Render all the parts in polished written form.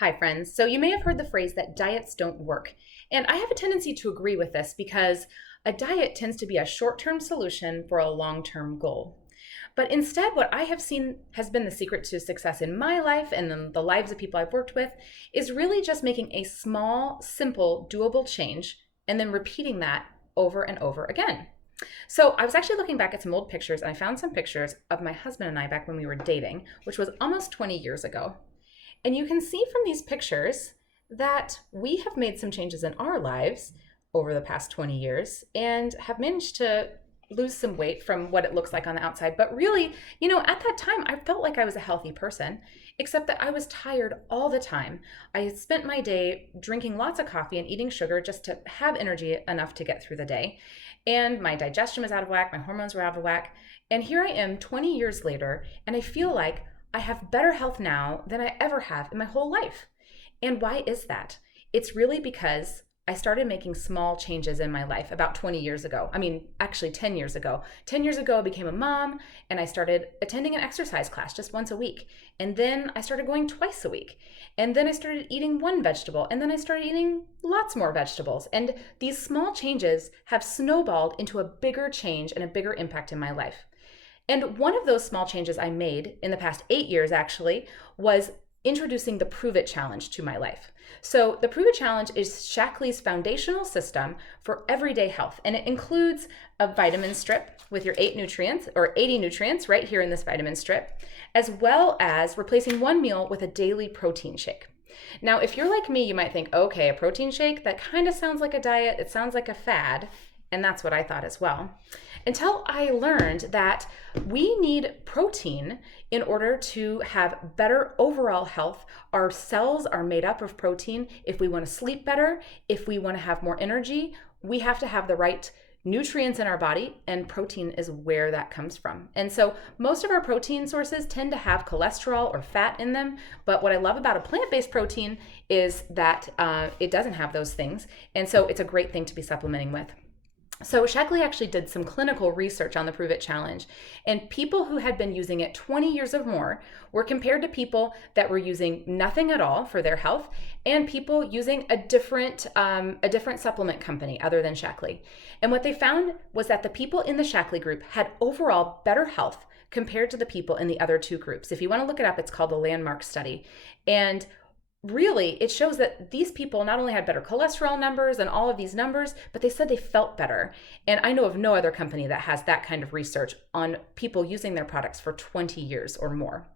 Hi, friends. So, you may have heard the phrase that diets don't work. And I have a tendency to agree with this because a diet tends to be a short term solution for a long term goal. But instead, what I have seen has been the secret to success in my life and in the lives of people I've worked with is really just making a small, simple, doable change and then repeating that over and over again. So, I was actually looking back at some old pictures and I found some pictures of my husband and I back when we were dating, which was almost 20 years ago. And you can see from these pictures that we have made some changes in our lives over the past 20 years and have managed to lose some weight from what it looks like on the outside. But really, at that time, I felt like I was a healthy person, except that I was tired all the time. I spent my day drinking lots of coffee and eating sugar just to have energy enough to get through the day. And my digestion was out of whack, my hormones were out of whack. And here I am 20 years later, and I feel like I have better health now than I ever have in my whole life. And why is that? It's really because I started making small changes in my life about 20 years ago. I mean, actually 10 years ago. 10 years ago, I became a mom and I started attending an exercise class just once a week. And then I started going twice a week. And then I started eating one vegetable. And then I started eating lots more vegetables. And these small changes have snowballed into a bigger change and a bigger impact in my life. And one of those small changes I made in the past 8 years actually was introducing the Prove It Challenge to my life. So the Prove It Challenge is Shaklee's foundational system for everyday health. And it includes a vitamin strip with your 80 nutrients right here in this vitamin strip, as well as replacing one meal with a daily protein shake. Now, if you're like me, you might think, okay, a protein shake, that kind of sounds like a diet. It sounds like a fad. And that's what I thought as well. Until I learned that we need protein in order to have better overall health. Our cells are made up of protein. If we want to sleep better, if we want to have more energy, we have to have the right nutrients in our body, and protein is where that comes from. And so most of our protein sources tend to have cholesterol or fat in them, but what I love about a plant-based protein is that it doesn't have those things, and so it's a great thing to be supplementing with. So Shaklee actually did some clinical research on the Prove It Challenge, and people who had been using it 20 years or more were compared to people that were using nothing at all for their health and people using a different supplement company other than Shaklee. And what they found was that the people in the Shaklee group had overall better health compared to the people in the other two groups. If you want to look it up, it's called the Landmark Study. And really, it shows that these people not only had better cholesterol numbers and all of these numbers, but they said they felt better. And I know of no other company that has that kind of research on people using their products for 20 years or more.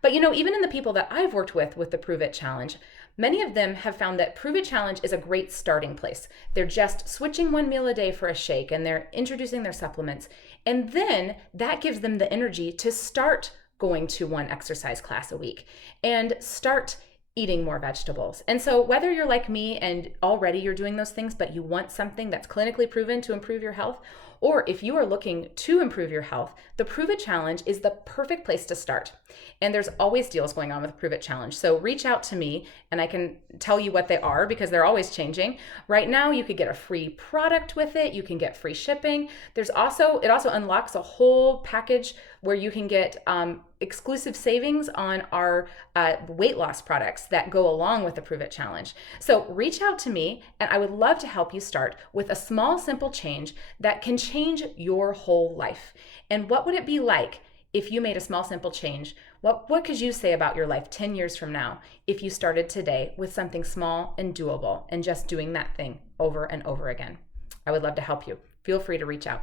But even in the people that I've worked with the Prove It Challenge, many of them have found that Prove It Challenge is a great starting place. They're just switching one meal a day for a shake and they're introducing their supplements. And then that gives them the energy to start going to one exercise class a week and start eating more vegetables. And so whether you're like me and already you're doing those things, but you want something that's clinically proven to improve your health, or if you are looking to improve your health, the Prove It Challenge is the perfect place to start. And there's always deals going on with the Prove It Challenge. So reach out to me and I can tell you what they are because they're always changing. Right now, you could get a free product with it. You can get free shipping. It also unlocks a whole package where you can get exclusive savings on our weight loss products that go along with the Prove It Challenge. So reach out to me and I would love to help you start with a small, simple change that can change your whole life. And what would it be like if you made a small, simple change? What could you say about your life 10 years from now if you started today with something small and doable and just doing that thing over and over again? I would love to help you. Feel free to reach out.